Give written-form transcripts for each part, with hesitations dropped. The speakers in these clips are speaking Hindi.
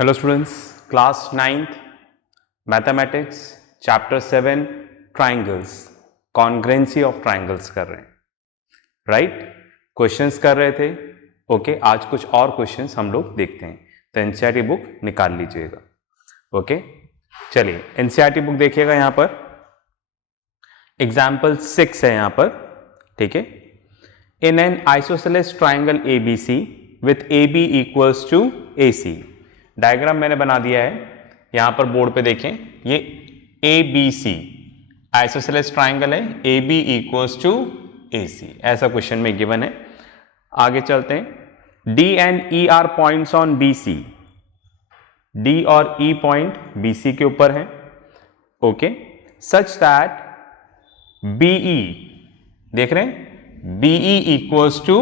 Hello students, class 9th mathematics chapter 7 triangles, कॉन्ग्रेंसी of triangles कर रहे हैं, राइट? क्वेश्चंस कर रहे थे। ओके, आज कुछ और क्वेश्चंस हम लोग देखते हैं, तो एनसीईआरटी बुक निकाल लीजिएगा। ओके, चलिए एनसीईआरटी बुक देखिएगा, यहां पर एग्जाम्पल 6 है यहां पर, ठीक है। In an isosceles triangle ABC with AB equals to AC, diagram मैंने बना दिया है यहां पर बोर्ड पे देखें। ये ABC आइसोसेलेस ट्राइंगल है, AB इक्वल्स टू AC, ऐसा क्वेश्चन में गिवन है। आगे चलते हैं। D and E are points on BC, D और E पॉइंट BC के ऊपर है। ओके, सच दैट BE, देख रहे हैं, BE इक्वल्स टू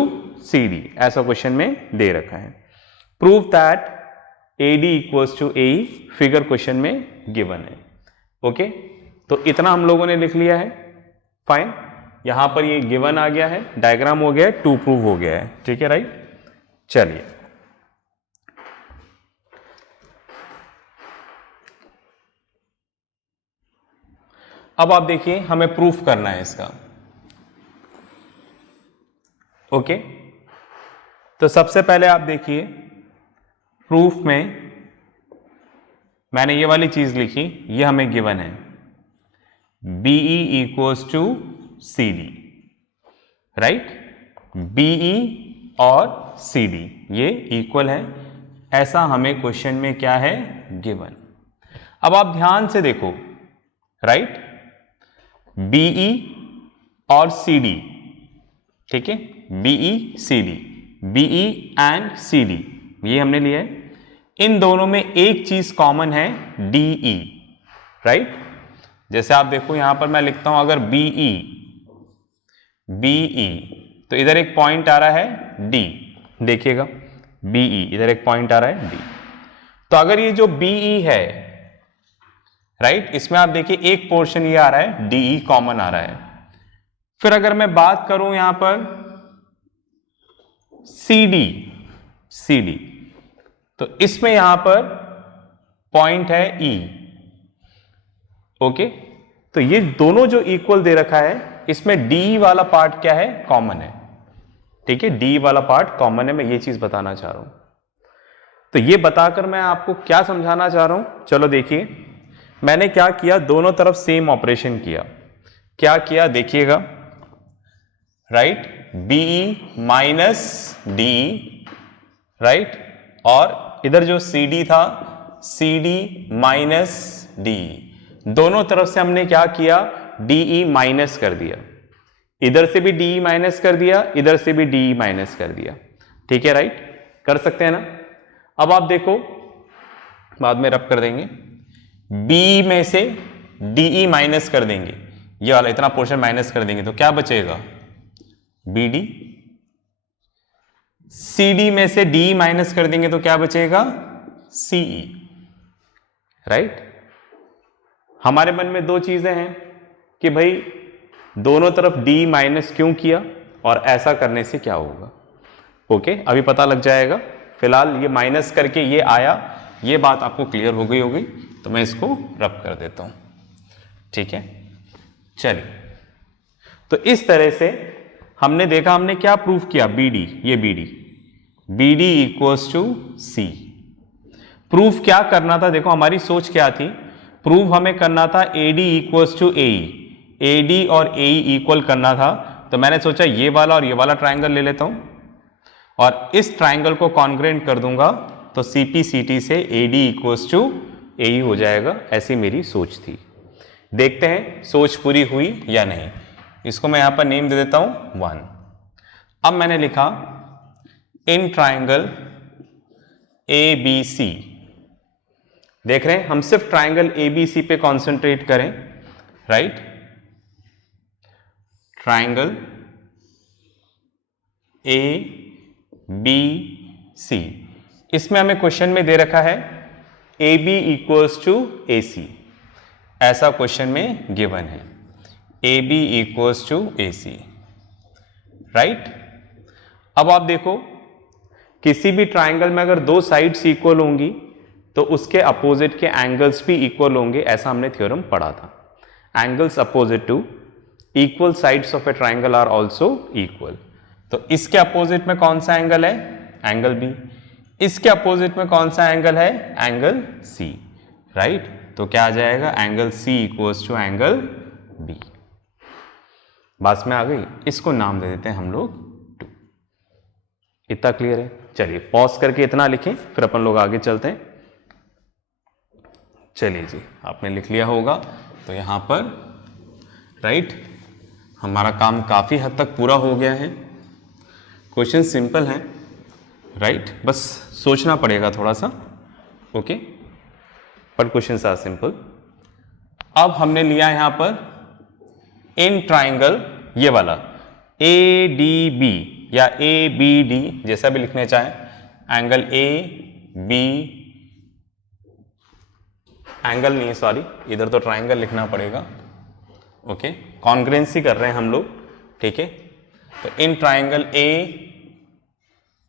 CD, ऐसा क्वेश्चन में दे रखा है। Prove that AD equals to AE, figure question में गिवन है। ओके, तो इतना हम लोगों ने लिख लिया है। फाइन, यहां पर ये गिवन आ गया है, डायग्राम हो गया है, टू प्रूव हो गया है, ठीक है, राइट? चलिए अब आप देखिए, हमें प्रूफ करना है इसका। ओके, तो सबसे पहले आप देखिए, प्रूफ में मैंने ये वाली चीज लिखी, ये हमें गिवन है BE equals to CD, right? BE और CD ये इक्वल है, ऐसा हमें क्वेश्चन में क्या है, गिवन। अब आप ध्यान से देखो, राइट? BE और CD, ठीक है, BE CD, BE and CD ये हमने लिया है। इन दोनों में एक चीज कॉमन है, DE, राइट? जैसे आप देखो यहां पर मैं लिखता हूं, अगर BE तो इधर एक पॉइंट आ रहा है D, देखिएगा BE इधर एक पॉइंट आ रहा है D। तो अगर ये जो BE है, राइट, इसमें आप देखिए एक पोर्शन ये आ रहा है DE कॉमन आ रहा है। फिर अगर मैं बात करूं यहां पर CD, तो इसमें यहां पर पॉइंट है E। ओके, तो ये दोनों जो इक्वल दे रखा है, इसमें D वाला पार्ट क्या है, कॉमन है, ठीक है, D वाला पार्ट कॉमन है। मैं ये चीज बताना चाह रहा हूं। तो ये बताकर मैं आपको क्या समझाना चाह रहा हूं, चलो देखिए, मैंने क्या किया, दोनों तरफ सेम ऑपरेशन किया। क्या किया देखिएगा, right? BE minus DE, right? और इधर जो CD था, CD माइनस DE, दोनों तरफ से हमने क्या किया, DE माइनस कर दिया। इधर से भी DE माइनस कर दिया, इधर से भी DE माइनस कर दिया, ठीक है, राइट? कर सकते हैं ना? अब आप देखो, बाद में रब कर देंगे, BE में से DE माइनस कर देंगे, ये वाला इतना पोर्शन माइनस कर देंगे, तो क्या बचेगा, BD। CD में से DE माइनस कर देंगे तो क्या बचेगा, CE, राइट? हमारे मन में दो चीजें हैं कि भाई दोनों तरफ DE माइनस क्यों किया और ऐसा करने से क्या होगा। ओके, अभी पता लग जाएगा। फिलहाल ये माइनस करके ये आया, ये बात आपको क्लियर हो गई होगी, तो मैं इसको रब कर देता हूं, ठीक है। चलिए, तो इस तरह से हमने देखा, हमने क्या प्रूफ किया, BD, ये BD equals to C। Proof क्या करना था, देखो हमारी सोच क्या थी, प्रूफ हमें करना था AD equals to AE, AD और AE इक्वल करना था। तो मैंने सोचा ये वाला और ये वाला ट्राइंगल ले लेता हूं और इस ट्राइंगल को कॉन्ग्रेंट कर दूंगा, तो CPCT से AD इक्वल्स टू AE हो जाएगा, ऐसी मेरी सोच थी। देखते हैं सोच पूरी हुई या नहीं। इसको मैं यहां पर नेम दे देता हूं 1। अब मैंने लिखा इन ट्राइंगल ABC, देख रहे हैं, हम सिर्फ ट्राइंगल ABC पे कॉन्सेंट्रेट करें, राइट? ट्राइंगल ABC, इसमें हमें क्वेश्चन में दे रखा है AB इक्वल्स टू AC, ऐसा क्वेश्चन में गिवन है, AB equals to AC, right? अब आप देखो, किसी भी ट्राइंगल में अगर दो साइड्स इक्वल होंगी तो उसके अपोजिट के एंगल्स भी इक्वल होंगे, ऐसा हमने थ्योरम पढ़ा था। Angles opposite to equal sides of a triangle are also equal. तो इसके अपोजिट में कौन सा एंगल है? Angle B. इसके अपोजिट में कौन सा एंगल है? Angle C, right. तो क्या आ जाएगा? Angle C equals to angle B. बात में आ गई? इसको नाम दे देते हैं हम लोग 2। इतना क्लियर है? चलिए पॉज करके इतना लिखें, फिर अपन लोग आगे चलते हैं। चलिए जी, आपने लिख लिया होगा तो यहां पर राइट हमारा काम काफी हद तक पूरा हो गया है। क्वेश्चन सिंपल है, राइट, बस सोचना पड़ेगा थोड़ा सा, okay, but questions are simple. अब हमने लिया यहां पर इन ट्राइंगल, ये वाला ए डी बी या ए बी डी जैसा भी लिखने चाहें, एंगल ए बी, एंगल नहीं सॉरी, इधर तो ट्राइंगल लिखना पड़ेगा, ओके, कॉन्ग्रुएंसी कर रहे हैं हम लोग, ठीक है। तो in triangle A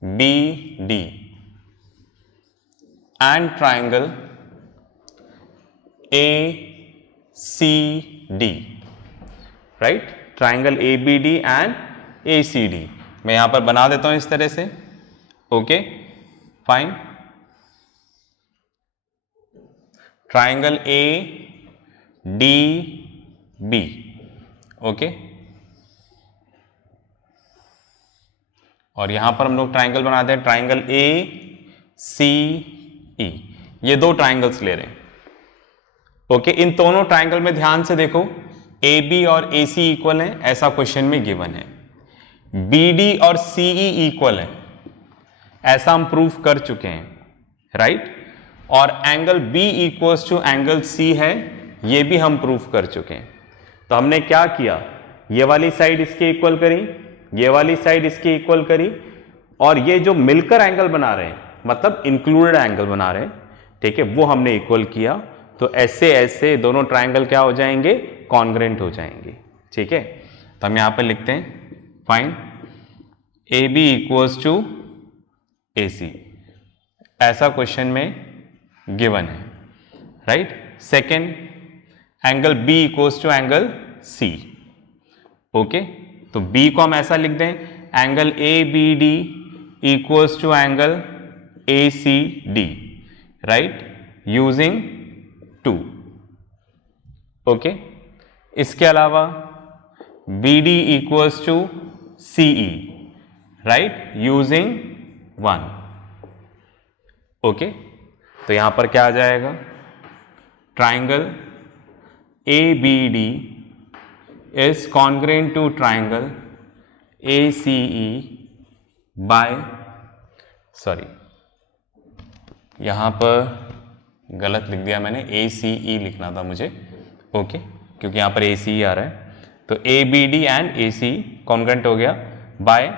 B D and triangle A C D, right, triangle A B D and A C D, मैं यहां पर बना देता हूं इस तरह से, okay fine. Triangle A D B, okay, और यहां पर हम लोग ट्राइंगल बनाते हैं ट्राइंगल ए सी ई, ये दो ट्राइंगल्स ले रहे हैं, ओके। इन दोनों ट्राइंगल में ध्यान से देखो, ए बी और ए सी इक्वल है, ऐसा क्वेश्चन में गिवन है। बी डी और सी ई इक्वल है, ऐसा हम प्रूफ कर चुके हैं, राइट। और angle B equals to angle C है, ये भी हम प्रूफ कर चुके हैं। तो हमने क्या किया, ये वाली साइड इसके इक्वल करी, ये वाली साइड इसके इक्वल करी, और ये जो मिलकर एंगल बना रहे हैं, मतलब इंक्लूडेड एंगल बना रहे हैं, ठीक है, वो हमने इक्वल किया। तो ऐसे ऐसे दोनों ट्राइंगल क्या हो जाएंगे? कॉन्ग्रुएंट हो जाएंगे, ठीक है। तो हम यहां पर लिखते हैं fine A B equals to A C, ऐसा क्वेश्चन में गिवन है, right. Second, angle B equals to angle C, okay. तो बी को हम ऐसा लिख दें, angle A B D equals to angle A C D, right, using 2, okay. इसके अलावा B D equals to C E, right, using 1, okay. तो यहां पर क्या आ जाएगा? Triangle A B D is congruent to triangle A C E by, sorry यहां पर गलत लिख दिया मैंने, ए सी ई लिखना था मुझे, ओके, क्योंकि यहां पर ए सी ई आ रहा है। तो A B D and A C congruent हो गया by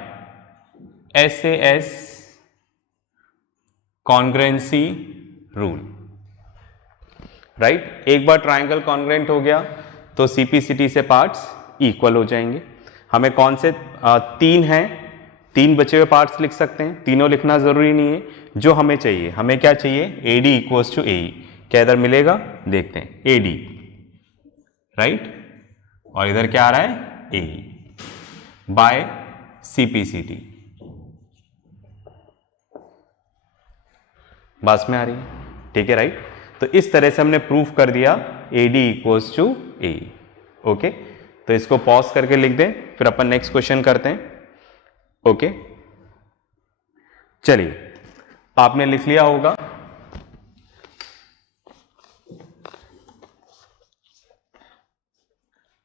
S A S congruency rule, right. एक बार ट्राइंगल कॉन्ग्रुएंट हो गया तो सीपीसीटी से पार्ट्स इक्वल हो जाएंगे। हमें कौन से 3 हैं, 3 बचे हुए पार्ट्स लिख सकते हैं, तीनों लिखना जरूरी नहीं है। जो हमें चाहिए, हमें क्या चाहिए? ए डी इक्वल्स टू ए ई, क्या इधर मिलेगा? देखते हैं, ए डी, राइट, और इधर क्या आ रहा है? ए ई बाय सीपीसीटी। बात में आ रही है? ठीक है, राइट। तो इस तरह से हमने प्रूफ कर दिया A D equals to A, okay. तो इसको पॉज करके लिख दें, फिर अपन नेक्स्ट क्वेश्चन करते हैं, ओके। चलिए, आपने लिख लिया होगा,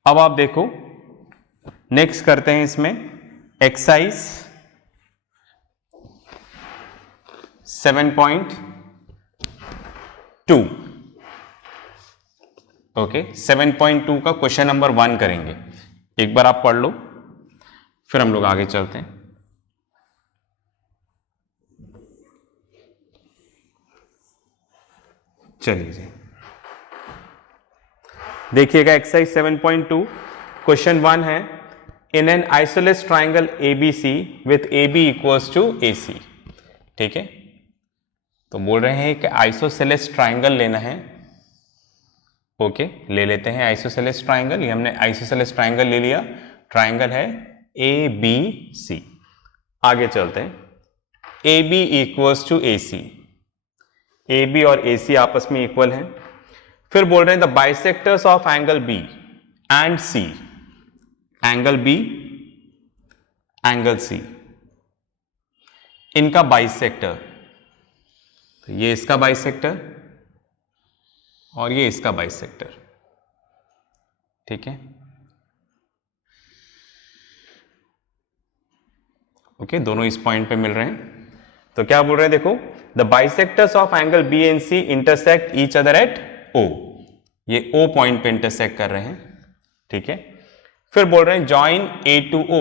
अब आप देखो नेक्स्ट करते हैं इसमें एक्सरसाइज 7.2, ओके। 7.2 का क्वेश्चन नंबर 1 करेंगे। एक बार आप पढ़ लो, फिर हम लोग आगे चलते हैं। चलिए जी, देखिएगा एक्सरसाइज 7.2 क्वेश्चन 1 है, in an isosceles triangle ABC with A B equals to A C, ठीक है। तो तो बोल रहे हैं कि आइसोसेलेस ट्राइंगल लेना है। ओके, ले लेते हैं आइसोसेलेस ट्राइंगल। ये हमने आइसोसेलेस ट्राइंगल ले लिया। ट्राइंगल है ए बी सी। आगे चलते हैं। A B equals to A C, A B और ए सी आपस में इक्वल हैं। फिर बोल रहे हैं the bisectors of angle B and C, angle B angle C, इनका बाइसेक्टर, तो ये इसका बाइसेक्टर और ये इसका बाइसेक्टर, ठीक है। ओके, दोनों इस पॉइंट पे मिल रहे हैं। तो क्या बोल रहे हैं, देखो the bisectors of angle B and C intersect each other at O, ये ओ पॉइंट पे इंटरसेक्ट कर रहे हैं, ठीक है। फिर बोल रहे हैं जॉइन ए टू ओ,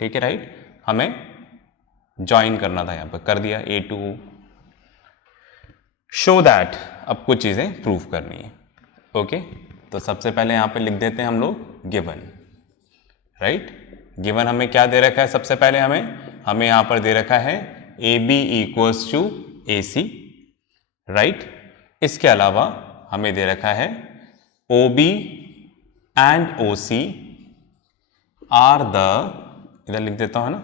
ठीक है, राइट। हमें ज्वाइन करना था, यहां पर कर दिया ए टू ओ। शो दैट, अब कुछ चीजें प्रूव करनी है। ओके, तो सबसे पहले यहां पे लिख देते हैं हम लोग गिवन, राइट। गिवन हमें क्या दे रखा है, सबसे पहले हमें यहां पर दे रखा है A B equals to A C, right. इसके अलावा हमें दे रखा है O B and O C are the, इधर लिख देता हूं ना,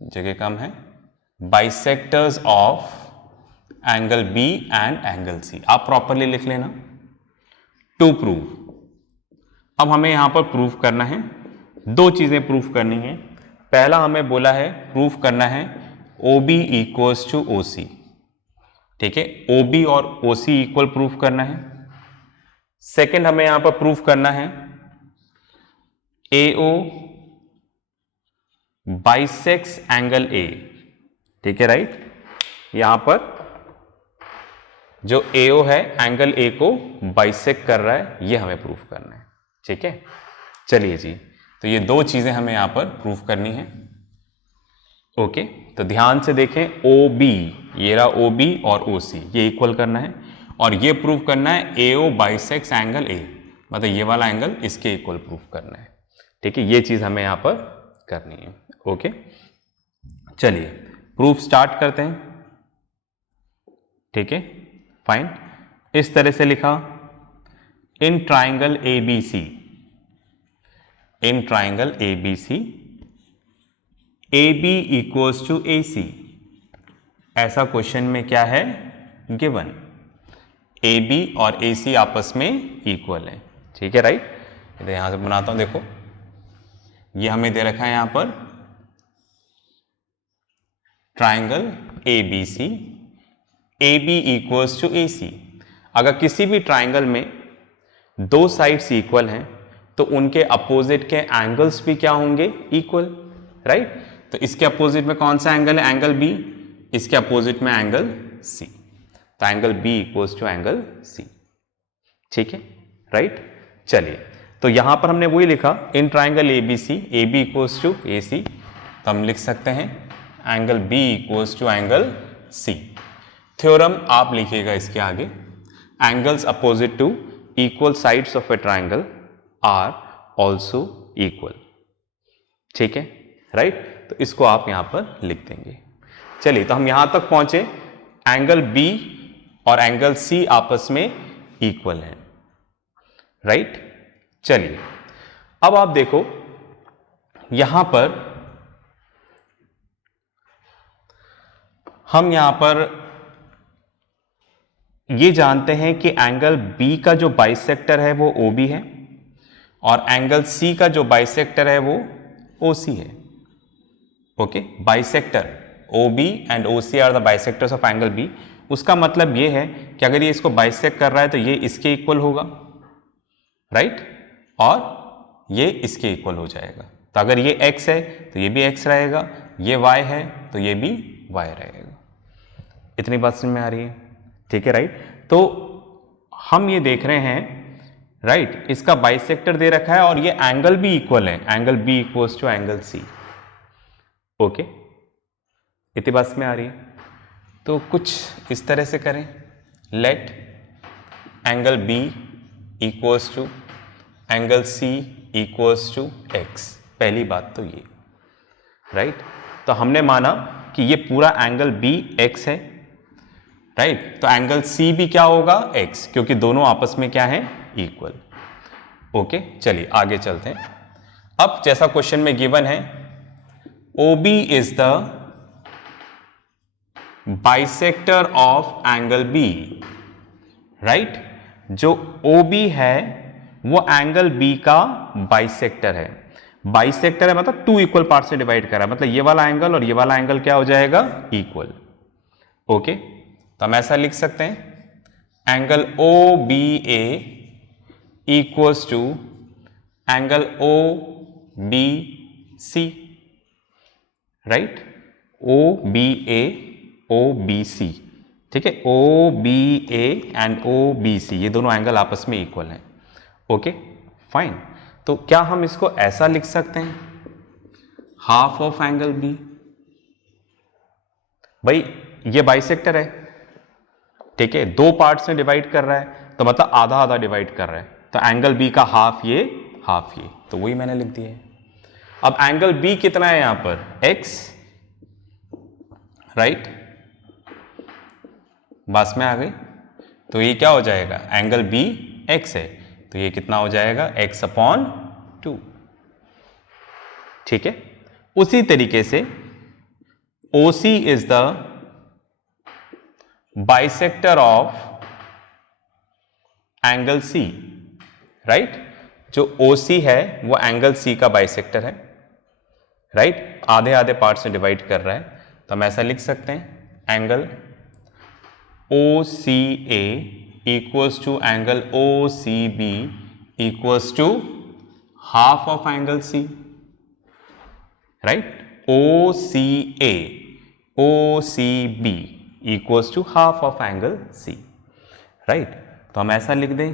जगह कम है, bisectors of angle B and angle C. आप प्रॉपरली लिख लेना। टू प्रूव, अब हमें यहां पर प्रूव करना है, दो चीजें प्रूव करनी है। पहला हमें बोला है प्रूव करना है O B equals to O C, ठीक है, ओ बी और ओ सी इक्वल प्रूव करना है। सेकेंड हमें यहां पर प्रूव करना है ए ओ बाइसेक्स एंगल ए, ठीक है, राइट। यहां पर जो AO है एंगल A को बाइसेक्ट कर रहा है, ये हमें प्रूफ करना है, ठीक है। चलिए जी, तो ये दो चीजें हमें यहां पर प्रूफ करनी है। ओके, तो ध्यान से देखें, OB, ये रहा OB और OC, ये इक्वल करना है, और ये प्रूफ करना है AO बाइसेक्स एंगल A, मतलब ये वाला एंगल इसके इक्वल प्रूफ करना है, ठीक है। ये चीज हमें यहां पर करनी है। ओके, चलिए प्रूफ स्टार्ट करते हैं, ठीक है, फाइन। इस तरह से लिखा, in triangle ABC, in triangle ABC AB equals to AC, ऐसा क्वेश्चन में क्या है गिवन, AB और AC आपस में इक्वल है, ठीक है, राइट। तो यहां से बनाता हूं, देखो ये हमें दे रखा है यहां पर triangle ABC, AB equals to AC। अगर किसी भी ट्राइंगल में दो साइड्स इक्वल हैं तो उनके अपोजिट के एंगल्स भी क्या होंगे, इक्वल, राइट। तो इसके अपोजिट में कौन सा एंगल है, एंगल B, इसके अपोजिट में एंगल C, तो angle B equals to angle C, ठीक है, राइट। चलिए, तो यहां पर हमने वही लिखा, in triangle ABC, AB equals to AC, तो हम लिख सकते हैं angle B equals to angle C। Theorem आप लिखिएगा इसके आगे, angles opposite to equal sides of a triangle are also equal, ठीक है, राइट। तो इसको आप यहां पर लिख देंगे। चलिए, तो हम यहां तक पहुंचे, एंगल B और एंगल C आपस में इक्वल है, राइट। चलिए, अब आप देखो यहां पर हम यहां पर ये जानते हैं कि एंगल B का जो बाइसेक्टर है वो OB है और एंगल C का जो बाइसेक्टर है वो OC है। Okay, bisector OB and OC are the bisectors of angle B। उसका मतलब ये है कि अगर ये इसको बाइसेक्ट कर रहा है तो ये इसके इक्वल होगा, राइट, और ये इसके इक्वल हो जाएगा। तो अगर ये x है तो ये भी x रहेगा, ये y है तो ये भी y रहेगा। इतनी बात समझ में आ रही है, ठीक है, राइट। तो हम ये देख रहे हैं, राइट, इसका बाइसेक्टर दे रखा है और ये एंगल भी इक्वल है, angle B equals to angle C। Okay, इतनी बात में आ रही है। तो कुछ इस तरह से करें, let angle B equals to angle C equals to x। पहली बात तो ये, राइट। तो हमने माना कि ये पूरा एंगल बी एक्स है, राइट। तो एंगल सी भी क्या होगा, एक्स, क्योंकि दोनों आपस में क्या है, इक्वल। ओके, चलिए आगे चलते हैं। अब जैसा क्वेश्चन में गिवन है, OB is the bisector of angle B, right. जो OB है वो एंगल बी का बाइसेक्टर है। बाइसेक्टर है मतलब टू इक्वल पार्ट से डिवाइड कर रहा है, मतलब ये वाला एंगल और ये वाला एंगल क्या हो जाएगा, इक्वल। ओके, तो हम ऐसा लिख सकते हैं angle OBA equals to angle OBC, right. OBA OBC, ठीक है। OBA एंड OBC ये दोनों एंगल आपस में इक्वल हैं। ओके फाइन, तो क्या हम इसको ऐसा लिख सकते हैं, हाफ ऑफ एंगल बी। भाई ये बाइसेक्टर है, ठीक है, दो पार्ट्स में डिवाइड कर रहा है, तो मतलब आधा आधा डिवाइड कर रहा है, तो एंगल बी का हाफ ये हाफ ये, तो वही मैंने लिख दिया है। अब एंगल बी कितना है यहां पर, एक्स, राइट, बस में आ गई। तो ये क्या हो जाएगा, एंगल बी एक्स है, तो ये कितना हो जाएगा, एक्स अपॉन 2, ठीक है। उसी तरीके से OC is the bisector of angle C, right. जो OC है वो एंगल C का बाइसेक्टर है, राइट। आधे आधे पार्ट से डिवाइड कर रहा है, तो हम ऐसा लिख सकते हैं angle OCA equals to angle OCB equals to half of angle C, right. OCA OCB equals to half of angle C, right. तो हम ऐसा लिख दें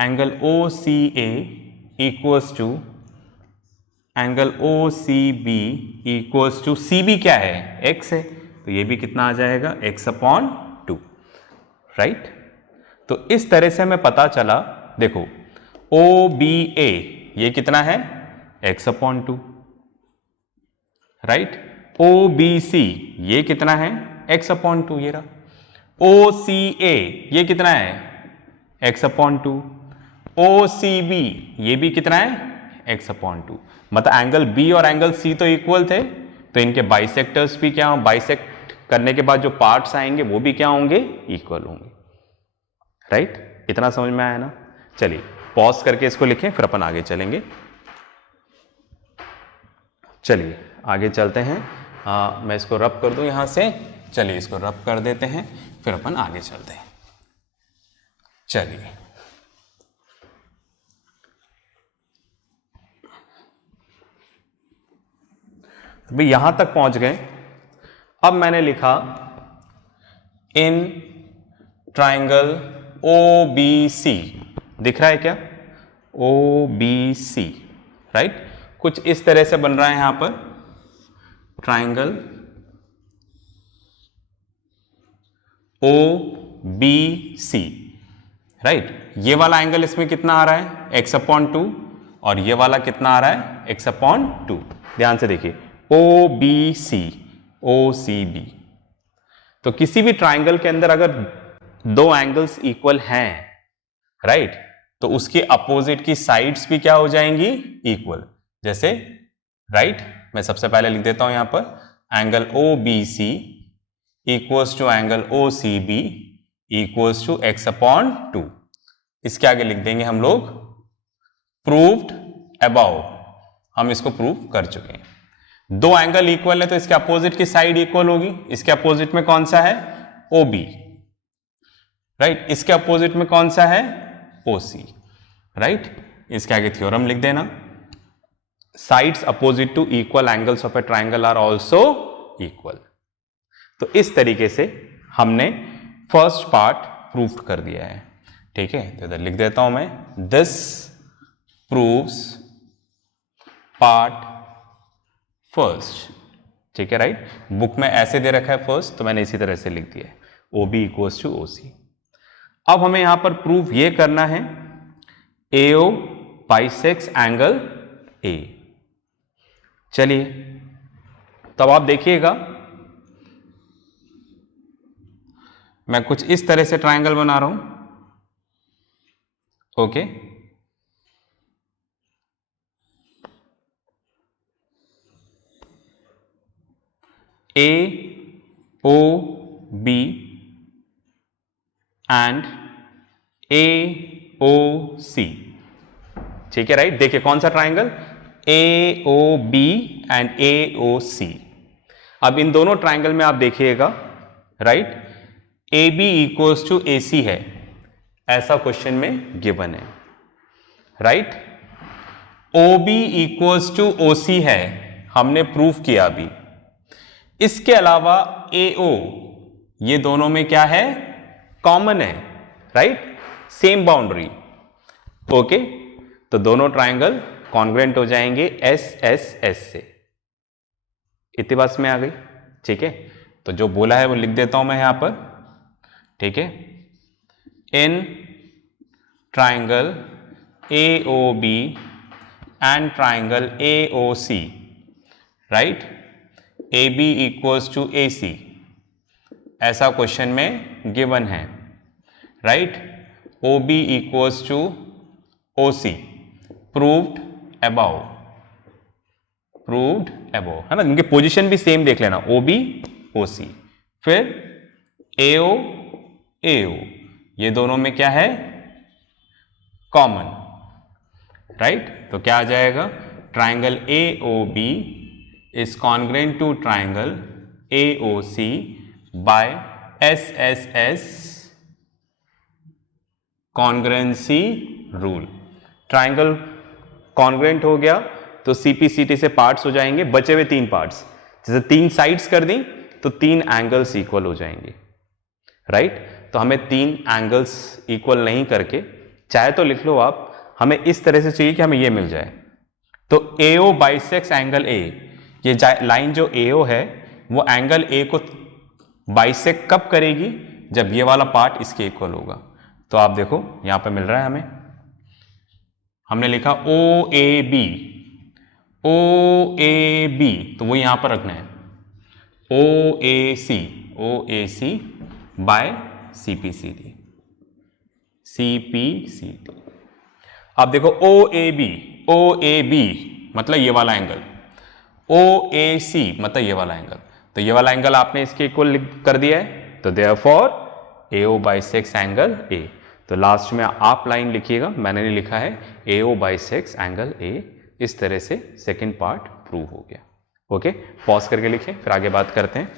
angle OCA equals to angle OCB equals to, CB क्या है, x है, तो ये भी कितना आ जाएगा, x अपॉन 2, राइट। तो इस तरह से हमें पता चला, देखो OBA ये कितना है, x अपॉन 2, राइट। OBC ये कितना है, x अपॉन 2, ये रहा। OCA ये कितना है, x अपॉन 2। OCB ये भी कितना है, x अपॉन 2। मतलब एंगल B और एंगल C तो इक्वल थे, तो इनके बाइसेक्टर्स भी क्या, बाइसेक्ट करने के बाद जो पार्ट्स आएंगे वो भी क्या होंगे, इक्वल होंगे, राइट। इतना समझ में आया ना। चलिए पॉज करके इसको लिखें, फिर अपन आगे चलेंगे। चलिए आगे चलते हैं। मैं इसको रब कर दूं यहां से, चलिए इसको रब कर देते हैं, फिर अपन आगे चलते हैं। चलिए अभी यहां तक पहुंच गए। अब मैंने लिखा इन ट्राइंगल OBC, दिख रहा है क्या, OBC, राइट। कुछ इस तरह से बन रहा है यहां पर ट्राइंगल OBC, राइट। ये वाला एंगल इसमें कितना आ रहा है, x अपॉन 2, और ये वाला कितना आ रहा है, x अपॉन 2। ध्यान से देखिए OBC OCB, तो किसी भी ट्राइंगल के अंदर अगर दो एंगल्स इक्वल हैं, राइट, तो उसके अपोजिट की साइड्स भी क्या हो जाएंगी, इक्वल। जैसे राइट, मैं सबसे पहले लिख देता हूं यहां पर angle OBC equals to angle OCB equals to x upon 2। इसके आगे लिख देंगे हम लोग प्रूव्ड अबव, हम इसको प्रूव कर चुके हैं। दो एंगल इक्वल है तो इसके अपोजिट की साइड इक्वल होगी। इसके अपोजिट में कौन सा है, OB, राइट। इसके अपोजिट में कौन सा है, OC, राइट। इसके आगे थ्योरम लिख देना, sides opposite to equal angles of a triangle are also equal. तो इस तरीके से हमने फर्स्ट पार्ट प्रूव कर दिया है, ठीक है। तो इधर लिख देता हूं मैं, दिस प्रूव्स पार्ट फर्स्ट, ठीक है, राइट। बुक में ऐसे दे रखा है फर्स्ट, तो मैंने इसी तरह से लिख दिया है OB इक्वल्स टू OC। अब हमें यहां पर प्रूफ ये करना है AO बाइसेक्स एंगल A। चलिए तो अब आप देखिएगा, मैं कुछ इस तरह से ट्रायंगल बना रहा हूं, okay. A O B and A O C, ठीक है, राइट। देखिए कौन सा triangle, A O B and A O C. अब इन दोनों ट्राइंगल में आप देखिएगा, right, A B equals to A C है, ऐसा क्वेश्चन में गिवन है, right. O B equals to O C है, हमने प्रूफ किया अभी। इसके अलावा ए ओ, ये दोनों में क्या है, कॉमन है, राइट, सेम बाउंड्री, ओके। तो दोनों ट्राइंगल कॉन्ग्रुएंट हो जाएंगे एस एस एस से। इतनी बात में आ गई, ठीक है। तो जो बोला है वो लिख देता हूं मैं यहां पर, ठीक है। In triangle A O B and triangle A O C, right, A B equals to A C, ऐसा क्वेश्चन में गिवन है, right. O B equals to O C, proved above, proved above, है ना। इनके पोजीशन भी सेम देख लेना, ओ बी ओ सी। फिर ए ओ, ये दोनों में क्या है, कॉमन, राइट। तो क्या आ जाएगा, triangle A O B is congruent to triangle A O C by S S S congruency rule. Triangle congruent हो गया तो सीपीसीटी से पार्ट्स हो जाएंगे, बचे हुए 3 पार्ट्स, जैसे 3 साइड्स कर दी तो 3 एंगल्स इक्वल हो जाएंगे, राइट। तो हमें 3 एंगल्स इक्वल नहीं करके, चाहे तो लिख लो आप, हमें इस तरह से चाहिए कि हमें ये मिल जाए। तो AO बाइसेक्स एंगल A, ये लाइन जो AO है वो एंगल A को बाइसेक्ट कब करेगी, जब ये वाला पार्ट इसके इक्वल होगा। तो आप देखो यहां पे मिल रहा है हमें, हमने लिखा OAB, OAB, तो वो यहां पर रखना है OAC, OAC by CPCD, CPCD। आप देखो OAB, OAB मतलब ये वाला एंगल, OAC मतलब ये वाला एंगल, तो ये वाला एंगल आपने इसके इक्वल कर दिया है, तो therefore AO bisects angle A। तो लास्ट में आप लाइन लिखिएगा, मैंने नहीं लिखा है, AO बाइसेक्स एंगल A। इस तरह से सेकंड पार्ट प्रूव हो गया, ओके। पॉज करके लिखें, फिर आगे बात करते हैं।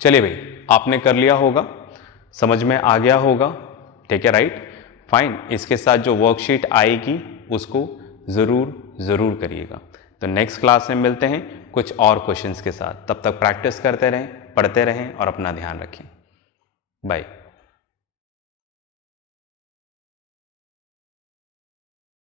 चलिए भाई, आपने कर लिया होगा, समझ में आ गया होगा, ठीक है, राइट, फाइन। इसके साथ जो वर्कशीट आएगी उसको ज़रूर करिएगा। तो नेक्स्ट क्लास में मिलते हैं कुछ और क्वेश्चंस के साथ, तब तक प्रैक्टिस करते रहें, पढ़ते रहें और अपना ध्यान रखें। बाय।